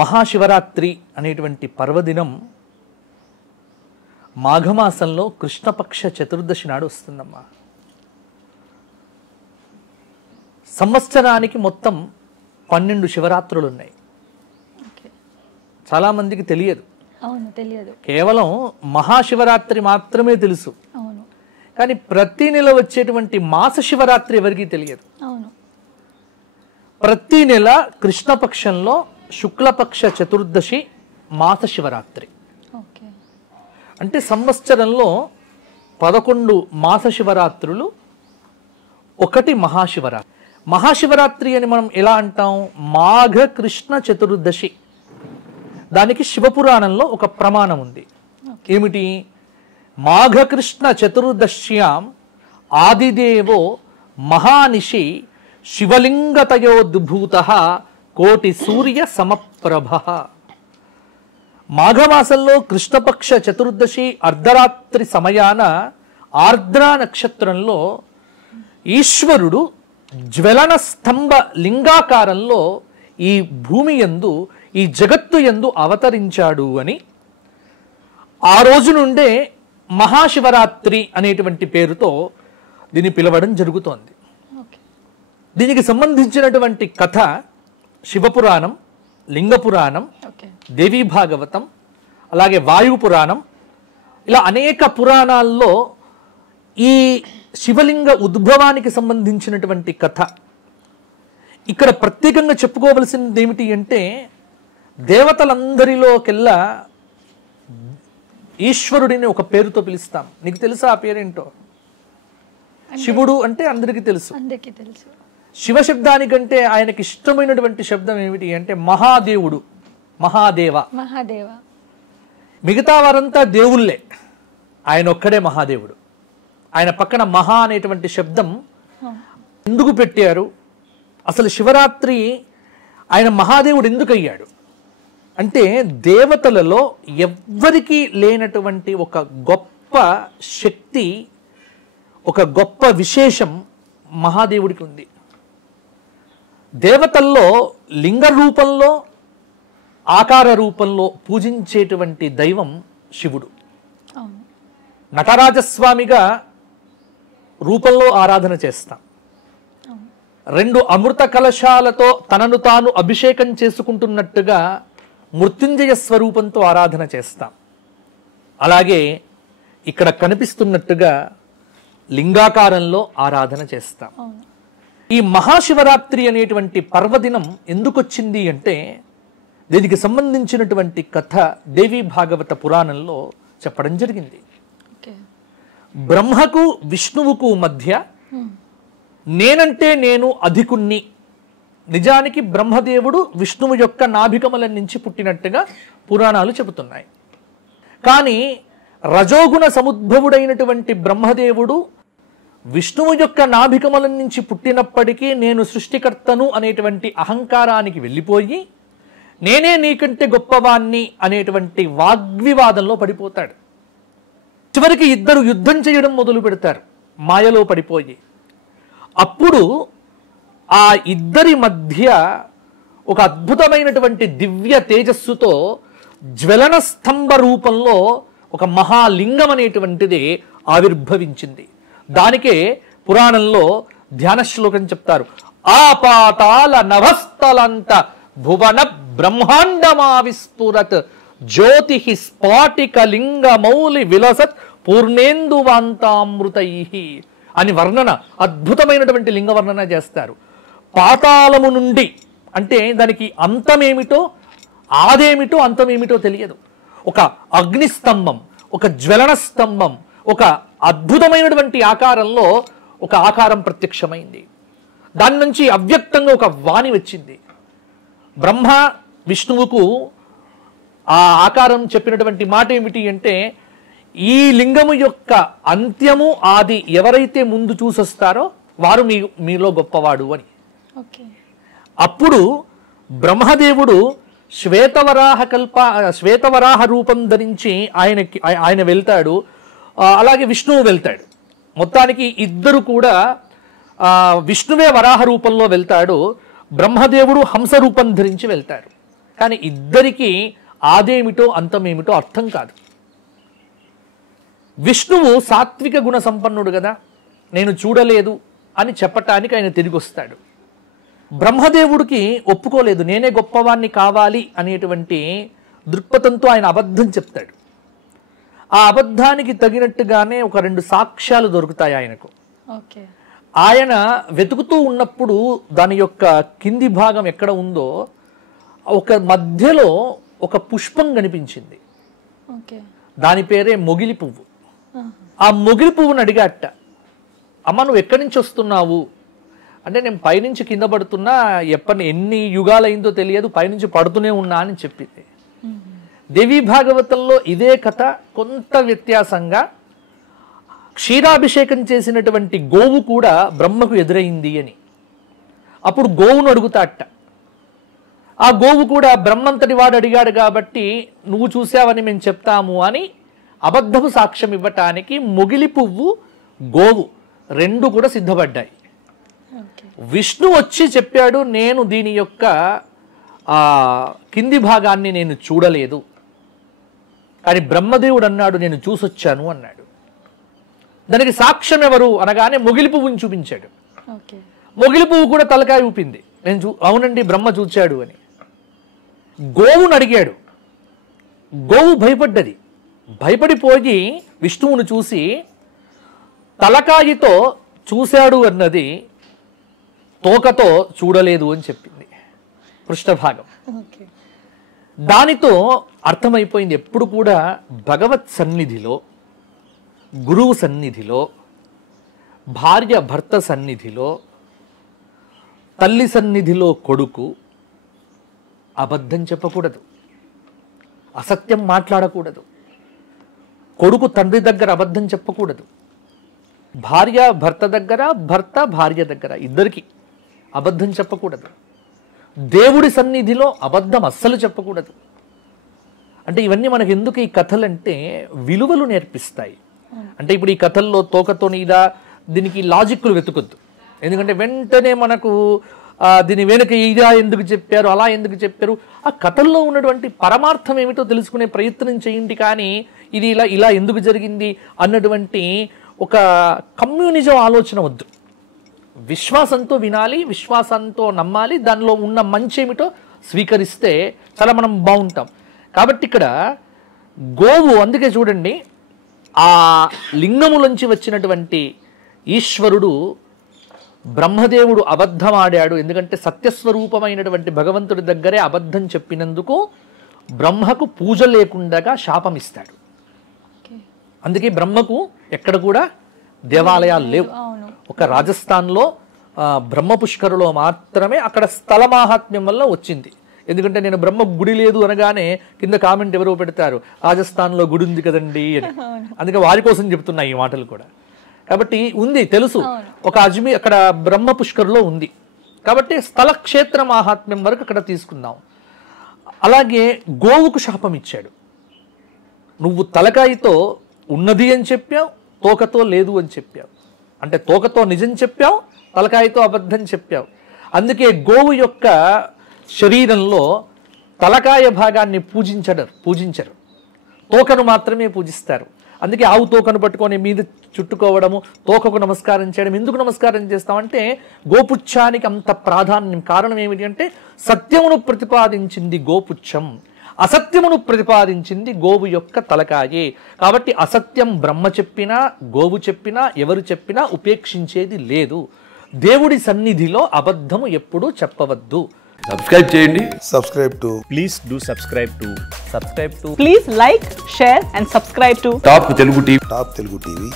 మహాశివరాత్రి అనేటువంటి పర్వదినం మాఘమాసంలో కృష్ణపక్ష చతుర్దశి నాడు వస్తుందమ్మా. సంవత్సరానికి మొత్తం 12 శివరాత్రులు ఉన్నాయి. చాలామందికి తెలియదు. కేవలం మహాశివరాత్రి మాత్రమే తెలుసు. కానీ ప్రతి నెల వచ్చేటువంటి మాస శివరాత్రి ఎవరికీ తెలియదు. ప్రతి నెల కృష్ణపక్షంలో శుక్లపక్ష చతుర్దశి మాస శివరాత్రి. అంటే సంవత్సరంలో 11 మాస శివరాత్రులు, ఒకటి మహాశివరాత్రి. మహాశివరాత్రి అని మనం ఎలా అంటాం? మాఘ కృష్ణ చతుర్దశి. దానికి శివపురాణంలో ఒక ప్రమాణం ఉంది. ఏమిటి? మాఘ కృష్ణ చతుర్దశ్యాం ఆదిదేవో మహానిషి శివలింగతయోద్భూతః కోటి సూర్య సమప్రభ. మాఘమాసంలో కృష్ణపక్ష చతుర్దశి అర్ధరాత్రి సమయాన ఆర్ద్ర నక్షత్రంలో ఈశ్వరుడు జ్వలన స్తంభ లింగాకారంలో ఈ భూమి యందు, ఈ జగత్తు యందు అవతరించాడు అని ఆ రోజు నుండే మహాశివరాత్రి అనేటువంటి పేరుతో దీన్ని పిలవడం జరుగుతోంది. దీనికి సంబంధించినటువంటి కథ శివపురాణం, లింగపురాణం, దేవీ భాగవతం, అలాగే వాయు పురాణం, ఇలా అనేక పురాణాల్లో ఈ శివలింగ ఉద్భవానికి సంబంధించినటువంటి కథ. ఇక్కడ ప్రత్యేకంగా చెప్పుకోవలసింది ఏమిటి అంటే, దేవతలందరిలోకెల్లా ఈశ్వరుడిని ఒక పేరుతో పిలుస్తాం. నీకు తెలుసా ఆ పేరేంటో? శివుడు అంటే అందరికీ తెలుసు. శివ శబ్దానికంటే ఆయనకి ఇష్టమైనటువంటి శబ్దం ఏమిటి అంటే మహాదేవుడు, మహాదేవ. మిగతా వారంతా దేవుళ్ళే, ఆయన ఒక్కడే మహాదేవుడు. ఆయన పక్కన మహా అనేటువంటి శబ్దం ఎందుకు పెట్టారు? అసలు శివరాత్రి ఆయన మహాదేవుడు ఎందుకు అయ్యాడు అంటే, దేవతలలో ఎవ్వరికీ లేనటువంటి ఒక గొప్ప శక్తి, ఒక గొప్ప విశేషం మహాదేవుడికి ఉంది. దేవతల్లో లింగ రూపంలో, ఆకార రూపంలో పూజించేటువంటి దైవం శివుడు. నటరాజస్వామిగా రూపంలో ఆరాధన చేస్తాం. 2 అమృత కలశాలతో తనను తాను అభిషేకం చేసుకుంటున్నట్టుగా మృత్యుంజయ స్వరూపంతో ఆరాధన చేస్తాం. అలాగే ఇక్కడ కనిపిస్తున్నట్టుగా లింగాకారంలో ఆరాధన చేస్తాం. ఈ మహాశివరాత్రి అనేటువంటి పర్వదినం ఎందుకు వచ్చింది అంటే, దీనికి సంబంధించినటువంటి కథ దేవీ భాగవత పురాణంలో చెప్పడం జరిగింది. బ్రహ్మకు విష్ణువుకు మధ్య నేనంటే నేను అధికుణ్ణి. నిజానికి బ్రహ్మదేవుడు విష్ణువు యొక్క నాభికమలం నుంచి పుట్టినట్టుగా పురాణాలు చెబుతున్నాయి. కానీ రజోగుణ సముద్భవుడైనటువంటి బ్రహ్మదేవుడు విష్ణువు యొక్క నాభికమలం నుంచి పుట్టినప్పటికీ నేను సృష్టికర్తను అనేటువంటి అహంకారానికి వెళ్ళిపోయి నేనే నీకంటే గొప్పవాణ్ణి అనేటువంటి వాగ్వివాదంలో పడిపోతాడు. చివరికి ఇద్దరు యుద్ధం చేయడం మొదలు పెడతారు మాయలో పడిపోయి. అప్పుడు ఆ ఇద్దరి మధ్య ఒక అద్భుతమైనటువంటి దివ్య తేజస్సుతో జ్వలన స్తంభ రూపంలో ఒక మహాలింగం అనేటువంటిది ఆవిర్భవించింది. దానికే పురాణంలో ధ్యాన శ్లోకం చెప్తారు. ఆపాతాల నభస్థలంత భువన బ్రహ్మాండమావిస్ఫురత్ జ్యోతి స్ఫాటిక లింగ మౌలి విలసత్ పూర్ణేందువాంతామృతై అని వర్ణన, అద్భుతమైనటువంటి లింగ వర్ణన చేస్తారు. పాతాళము నుండి అంటే దానికి అంతమేమిటో, ఆదేమిటో, అంతమేమిటో తెలియదు. ఒక అగ్నిస్తంభం, ఒక జ్వలన స్తంభం, ఒక అద్భుతమైనటువంటి ఆకారంలో ఒక ఆకారం ప్రత్యక్షమైంది. దాని నుంచి అవ్యక్తంగా ఒక వాణి వచ్చింది. బ్రహ్మ విష్ణువుకు ఆ ఆకారం చెప్పినటువంటి మాట ఏమిటి అంటే, ఈ లింగము యొక్క అంత్యము ఆది ఎవరైతే ముందు చూసొస్తారో వారు మీలో గొప్పవాడు అని. అప్పుడు బ్రహ్మదేవుడు శ్వేతవరాహ రూపం ధరించి ఆయన వెళ్తాడు. అలాగే విష్ణువు వెళ్తాడు. మొత్తానికి ఇద్దరు కూడా విష్ణువే వరాహ రూపంలో వెళ్తాడు, బ్రహ్మదేవుడు హంస రూపం ధరించి వెళ్తాడు. కానీ ఇద్దరికీ ఆదేమిటో అంతమేమిటో అర్థం కాదు. విష్ణువు సాత్విక గుణ సంపన్నుడు కదా, నేను చూడలేదు అని చెప్పటానికి ఆయన తిరిగి వస్తాడు. బ్రహ్మదేవుడికి ఒప్పుకోలేదు, నేనే గొప్పవాణ్ణి కావాలి అనేటువంటి దృక్పథంతో ఆయన అబద్ధం చెప్తాడు. ఆ అబద్ధానికి తగినట్టుగానే ఒక 2 సాక్ష్యాలు దొరుకుతాయి ఆయనకు. ఆయన వెతుకుతూ ఉన్నప్పుడు దాని యొక్క కింది భాగం ఎక్కడ ఉందో ఒక మధ్యలో ఒక పుష్పం కనిపించింది. దాని పేరే మొగిలి పువ్వు. ఆ మొగిలి పువ్వుని అడిగాట, అమ్మ నువ్వు ఎక్కడి నుంచి వస్తున్నావు అంటే, నేను పైనుంచి కింద పడుతున్నా, ఎన్ని యుగాలైందో తెలియదు, పైనుంచి పడుతూనే ఉన్నా అని చెప్పింది. దేవీ భాగవతంలో ఇదే కథ కొంత వ్యత్యాసంగా క్షీరాభిషేకం చేసినటువంటి గోవు కూడా బ్రహ్మకు ఎదురైంది అని. అప్పుడు గోవును అడుగుతాట. ఆ గోవు కూడా బ్రహ్మంతటి వాడు అడిగాడు కాబట్టి నువ్వు చూసావని మేము చెప్తాము అని అబద్ధపు సాక్ష్యం ఇవ్వటానికి మొగిలి పువ్వు, గోవు 2 కూడా సిద్ధపడ్డాయి. విష్ణు వచ్చి చెప్పాడు, నేను దీని యొక్క కింది భాగాన్ని నేను చూడలేదు, కానీ బ్రహ్మదేవుడు అన్నాడు నేను చూసొచ్చాను అన్నాడు. దానికి సాక్ష్యం ఎవరు అనగానే మొగిలి పువ్వుని చూపించాడు. మొగిలి పువ్వు కూడా తలకాయ ఊపింది, అవునండి బ్రహ్మ చూచాడు అని. గోవును అడిగాడు, గోవు భయపడ్డది. భయపడిపోయి విష్ణువును చూసి తలకాయితో చూశాడు అన్నది, తోకతో చూడలేదు అని చెప్పింది పృష్ఠభాగం. దానితో అర్థమైపోయింది, ఎప్పుడు కూడా భగవత్ సన్నిధిలో, గురువు సన్నిధిలో, భార్య భర్త సన్నిధిలో, తల్లి సన్నిధిలో కొడుకు అబద్ధం చెప్పకూడదు, అసత్యం మాట్లాడకూడదు. కొడుకు తండ్రి దగ్గర అబద్ధం చెప్పకూడదు, భార్య భర్త దగ్గర, భర్త భార్య దగ్గర, ఇద్దరికి అబద్ధం చెప్పకూడదు. దేవుడి సన్నిధిలో అబద్ధం అస్సలు చెప్పకూడదు. అంటే ఇవన్నీ మనకు ఎందుకు ఈ కథలంటే విలువలు నేర్పిస్తాయి. అంటే ఇప్పుడు ఈ కథల్లో తోకతో ఇలా దీనికి లాజిక్లు వెతుకొద్దు, ఎందుకంటే వెంటనే మనకు దీని వెనుక ఇలా ఎందుకు చెప్పారు, అలా ఎందుకు చెప్పారు, ఆ కథల్లో ఉన్నటువంటి పరమార్థం ఏమిటో తెలుసుకునే ప్రయత్నం చేయండి. కానీ ఇది ఇలా ఇలా ఎందుకు జరిగింది అన్నటువంటి ఒక కమ్యూనిజం ఆలోచన వద్దు. విశ్వాసంతో వినాలి, విశ్వాసంతో నమ్మాలి, దానిలో ఉన్న మంచి ఏమిటో స్వీకరిస్తే చాలా మనం బాగుంటాం. కాబట్టి ఇక్కడ గోవు, అందుకే చూడండి ఆ లింగములోంచి వచ్చినటువంటి ఈశ్వరుడు బ్రహ్మదేవుడు అబద్ధం ఆడాడు. ఎందుకంటే సత్యస్వరూపమైనటువంటి భగవంతుడి దగ్గరే అబద్ధం చెప్పినందుకు బ్రహ్మకు పూజ లేకుండా శాపం ఇస్తాడు. అందుకే బ్రహ్మకు ఎక్కడ కూడా దేవాలయాలు లేవు. ఒక రాజస్థాన్లో బ్రహ్మ పుష్కరులో మాత్రమే అక్కడ స్థల మాహాత్మ్యం వల్ల వచ్చింది. ఎందుకంటే నేను బ్రహ్మ గుడి లేదు అనగానే కింద కామెంట్ ఎవరో పెడతారు, రాజస్థాన్లో గుడి ఉంది కదండి అని. అందుకే వారి కోసం చెప్తున్నా ఈ మాటలు కూడా. కాబట్టి ఉంది తెలుసు, ఒక అజ్మీర్ అక్కడ బ్రహ్మ పుష్కరులో ఉంది కాబట్టి స్థల క్షేత్ర మాహాత్మ్యం వరకు అక్కడ తీసుకుందాం. అలాగే గోవుకు శాపం ఇచ్చాడు, నువ్వు తలకాయతో ఉన్నది అని చెప్పావు, తోకతో లేదు అని చెప్పావు. అంటే తోకతో నిజం చెప్పావు, తలకాయతో అబద్ధం చెప్పావు. అందుకే గోవు యొక్క శరీరంలో తలకాయ భాగాన్ని పూజించరు, తోకను మాత్రమే పూజిస్తారు. అందుకే ఆవు తోకను పట్టుకొని మీద చుట్టుకోవడము, తోకకు నమస్కారం చేయడం. ఎందుకు నమస్కారం చేస్తామంటే గోపుచ్ఛానికి అంత ప్రాధాన్యం. కారణం ఏమిటి అంటే సత్యమును ప్రతిపాదించింది గోపుచ్చం, అసత్యమును ప్రతిపాదించింది గోవు యొక్క తలకాయే. కాబట్టి అసత్యం బ్రహ్మ చెప్పినా, గోవు చెప్పినా, ఎవరు చెప్పినా ఉపేక్షించేది లేదు. దేవుడి సన్నిధిలో అబద్ధము ఎప్పుడూ చెప్పవద్దు. సబ్స్క్రైబ్ చేయండి. Please do subscribe to please like, share and subscribe to top Telugu TV. Top Telugu TV.